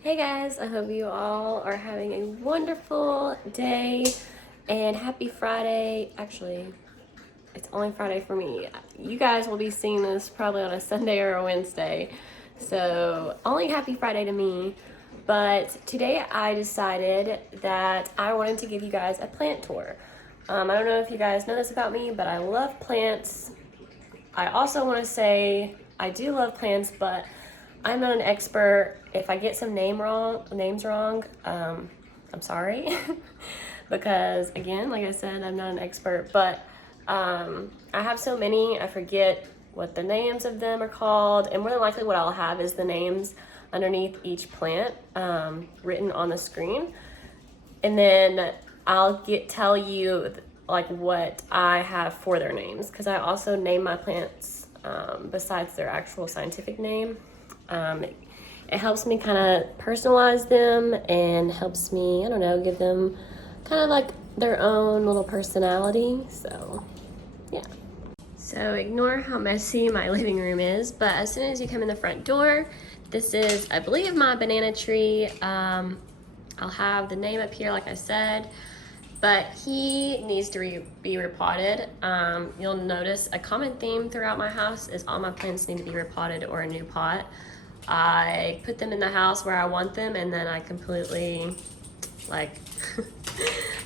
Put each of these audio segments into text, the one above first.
Hey guys, I hope you all are having a wonderful day and happy Friday. Actually, it's only Friday for me. You guys will be seeing this probably on a Sunday or a Wednesday, so only happy Friday to me. But today I decided that I wanted to give you guys a plant tour. I don't know if you guys know this about me, but I love plants. I also want to say I do love plants, but I'm not an expert. If I get some names wrong, I'm sorry. Because again, like I said, I'm not an expert, but I have so many, I forget what the names of them are called, and more than likely what I'll have is the names underneath each plant written on the screen. And then I'll tell you like what I have for their names, because I also name my plants besides their actual scientific name. It helps me kind of personalize them and helps me, I don't know, give them kind of like their own little personality. So yeah. So ignore how messy my living room is, but as soon as you come in the front door, this is, I believe, my banana tree. I'll have the name up here like I said, but he needs to be repotted. You'll notice a common theme throughout my house is all my plants need to be repotted or a new pot. I put them in the house where I want them, and then I completely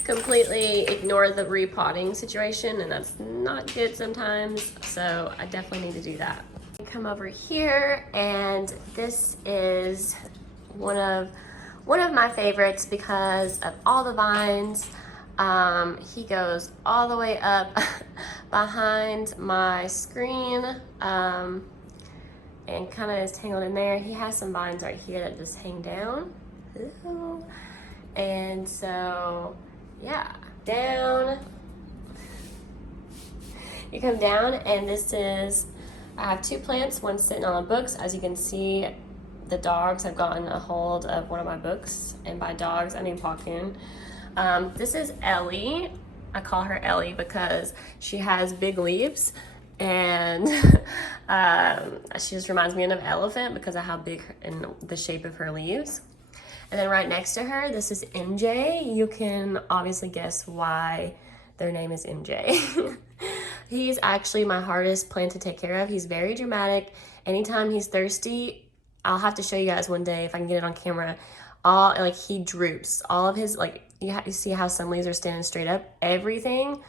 completely ignore the repotting situation, and that's not good sometimes, so I definitely need to do that. Come over here, and this is one of my favorites because of all the vines. He goes all the way up behind my screen, and kind of is tangled in there. He has some vines right here that just hang down. Ooh. And so, yeah, down. You come down, and this is, I have two plants, one sitting on the books. As you can see, the dogs have gotten a hold of one of my books, and by dogs, I mean Pakun. This is Ellie. I call her Ellie because she has big leaves, and she just reminds me of an elephant because of how big and the shape of her leaves. And then right next to her, this is MJ. You can obviously guess why their name is MJ. He's actually my hardest plant to take care of. He's very dramatic. Anytime he's thirsty, I'll have to show you guys one day if I can get it on camera. He droops. All of his, you see how some leaves are standing straight up? Everything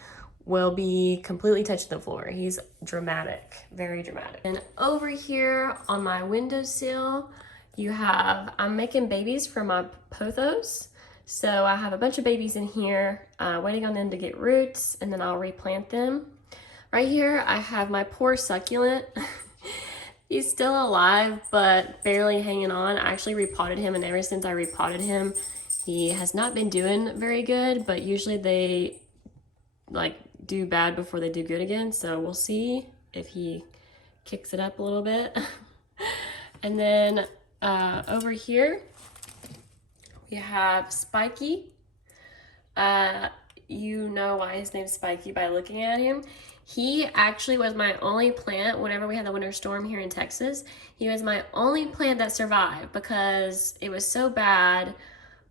will be completely touching the floor. He's dramatic, very dramatic. And over here on my windowsill, I'm making babies for my pothos. So I have a bunch of babies in here, waiting on them to get roots, and then I'll replant them. Right here, I have my poor succulent. He's still alive, but barely hanging on. I actually repotted him, and ever since I repotted him, he has not been doing very good, but usually they do bad before they do good again. So we'll see if he kicks it up a little bit. And then over here, we have Spiky. You know why his name's Spiky by looking at him. He actually was my only plant whenever we had the winter storm here in Texas. He was my only plant that survived because it was so bad.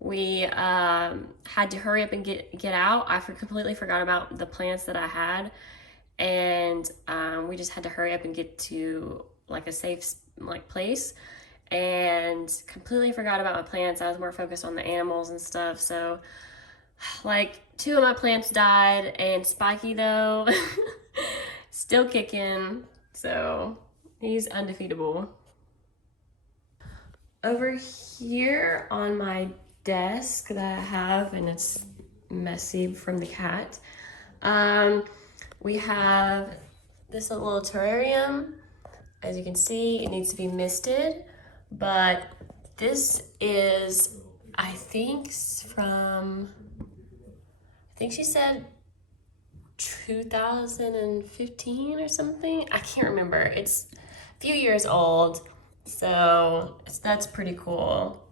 We had to hurry up and get out. I completely forgot about the plants that I had, and we just had to hurry up and get to a safe place, and completely forgot about my plants. I was more focused on the animals and stuff. So two of my plants died, and Spiky though still kicking, so he's undefeatable. Over here on my desk that I have, and it's messy from the cat, we have this little terrarium. As you can see, it needs to be misted, but this is, I think she said 2015 or something. I can't remember. It's a few years old, so that's pretty cool.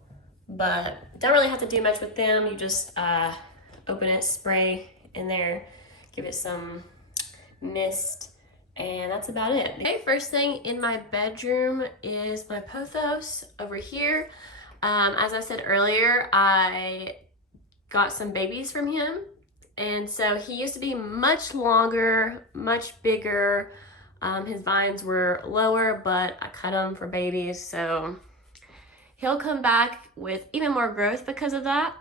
But don't really have to do much with them. You just open it, spray in there, give it some mist, and that's about it. Okay, first thing in my bedroom is my pothos over here. As I said earlier, I got some babies from him, and so he used to be much longer, much bigger. His vines were lower, but I cut them for babies, so he'll come back with even more growth because of that.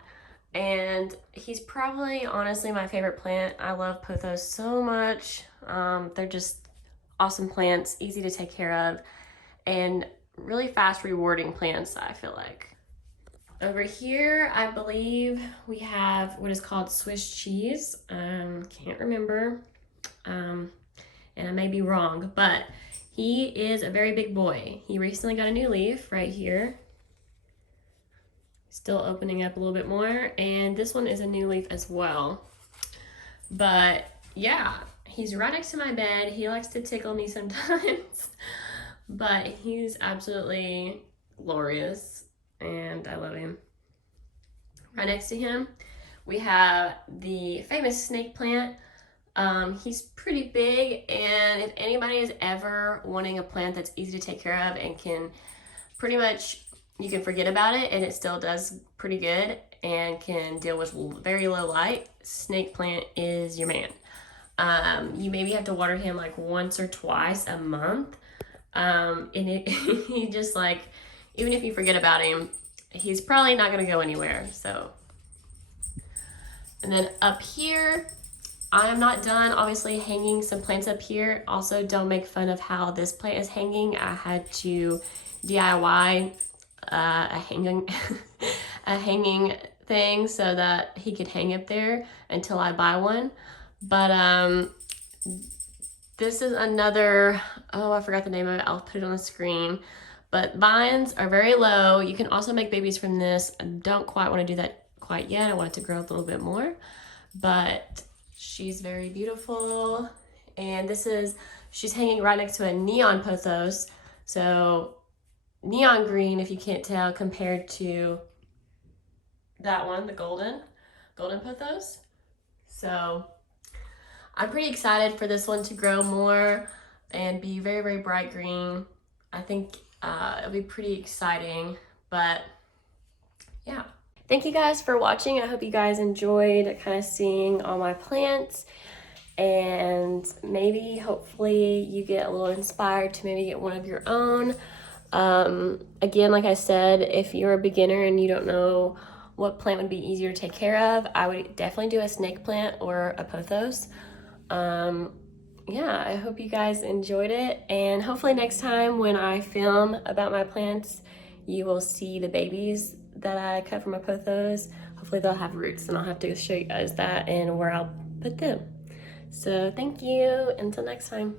And he's probably honestly my favorite plant. I love pothos so much. They're just awesome plants, easy to take care of, and really fast rewarding plants, I feel like. Over here, I believe we have what is called Swiss cheese. Can't remember, and I may be wrong, but he is a very big boy. He recently got a new leaf right here. Still opening up a little bit more, and this one is a new leaf as well. But yeah, he's right next to my bed. He likes to tickle me sometimes, but he's absolutely glorious, and I love him. Right next to him, we have the famous snake plant. He's pretty big, and if anybody is ever wanting a plant that's easy to take care of and can pretty much, you can forget about it and it still does pretty good and can deal with very low light, snake plant is your man. You maybe have to water him like once or twice a month. And he just like, even if you forget about him, he's probably not gonna go anywhere, so. And then up here, I am not done obviously hanging some plants up here. Also, don't make fun of how this plant is hanging. I had to DIY a hanging a hanging thing so that he could hang up there until I buy one. But this is another, oh, I forgot the name of it. I'll put it on the screen. But vines are very low. You can also make babies from this. I don't quite want to do that quite yet. I want it to grow a little bit more, but she's very beautiful. And she's hanging right next to a neon pothos. So neon green, if you can't tell, compared to that one, the golden pothos. So I'm pretty excited for this one to grow more and be very, very bright green. I think it'll be pretty exciting, but yeah. Thank you guys for watching. I hope you guys enjoyed kind of seeing all my plants, and maybe hopefully you get a little inspired to maybe get one of your own. Again, like I said, if you're a beginner and you don't know what plant would be easier to take care of, I would definitely do a snake plant or a pothos. Yeah, I hope you guys enjoyed it, and hopefully next time when I film about my plants, you will see the babies that I cut from my pothos. Hopefully they'll have roots, and I'll have to show you guys that and where I'll put them. So thank you, until next time.